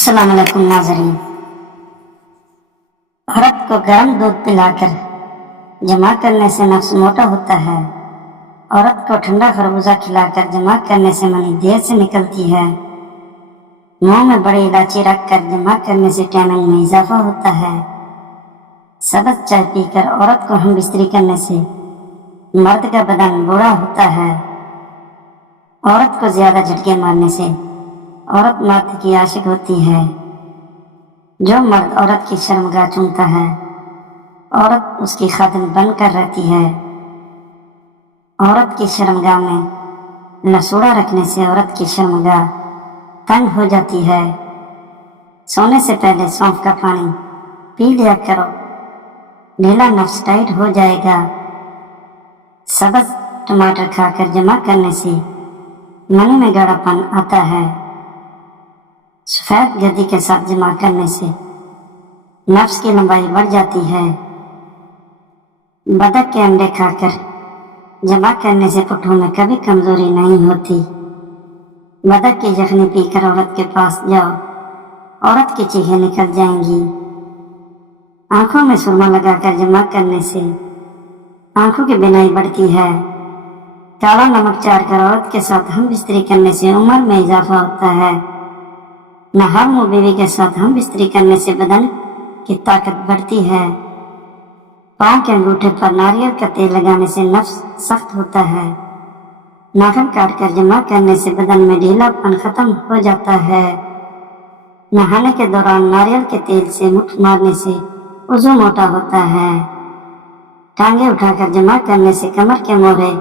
अस्सलाम वालेकुम नाज़रीन। औरत को गर्म दूध पिलाकर जमा करने से नफ्स मोटा होता है। औरत को ठंडा खरबूजा खिलाकर जमा करने से मनी देर से निकलती है। मुंह में बड़ी इलायची रखकर जमा करने से टैनिंग में इजाफा होता है। सब्ज़ चाय पीकर औरत को हम बिस्तरी करने से मर्द का बदन बूढ़ा होता है। औरत को ज्यादा झटके मारने से औरत मर्द की आशिक होती है। जो मर्द औरत की शर्मगाह चूमता है, औरत उसकी खातिन बनकर रहती है। औरत की शर्मगाह में लसूड़ा रखने से औरत की शर्मगाह तंग हो जाती है। सोने से पहले सौंफ का पानी पी लिया करो, ढीला नफ्स टाइट हो जाएगा। सब्ज़ टमाटर खाकर जमा करने से मनी में गाढ़ापन आता है। सफेद गद्दी के साथ जमा करने से नफ्स की लंबाई बढ़ जाती है। बतख के अंडे खाकर जमा करने से पुट्ठों में कभी कमजोरी नहीं होती। बतख की यखनी पीकर औरत के पास जाओ, औरत की चीखें निकल जाएंगी। आंखों में सुरमा लगाकर जमा करने से आंखों की बिनाई बढ़ती है। काला नमक चार कर औरत के साथ हम बिस्तरी करने से उम्र में इजाफा होता है। नहार मुंह बीवी के साथ हम बिस्तरी करने से बदन की ताकत बढ़ती है। पाँव के अंगूठे पर नारियल का तेल लगाने से नफ्स सख्त होता है। नाखून काट कर जमा करने से बदन में ढीलापन खत्म हो जाता है। नहाने के दौरान नारियल के तेल से मुठ मारने से वजू मोटा होता है। टांगे उठाकर जमा करने से कमर के मोहरे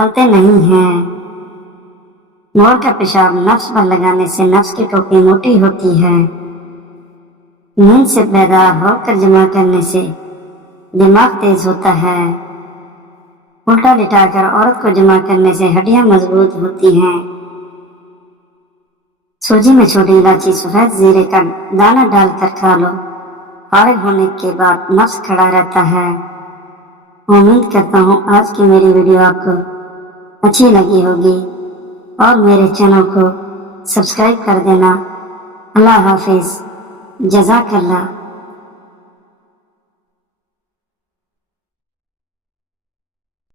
हलते नहीं हैं। मोर का पेशाब नफ्स पर लगाने से नफ्स की टोपी मोटी होती है। नींद से बेदार होकर जमा करने से दिमाग तेज होता है। उल्टा लिटाकर औरत को जमा करने से हड्डियां मजबूत होती हैं। सूजी में छोटी इलायची, सफेद जीरे का दाना डालकर खा लो। फारिग होने के बाद नफ्स खड़ा रहता है। उम्मीद करता हूँ आज की मेरी वीडियो आपको अच्छी लगी होगी और मेरे चैनल को सब्सक्राइब कर देना। अल्लाह हाफिज, जज़ाकल्लाह।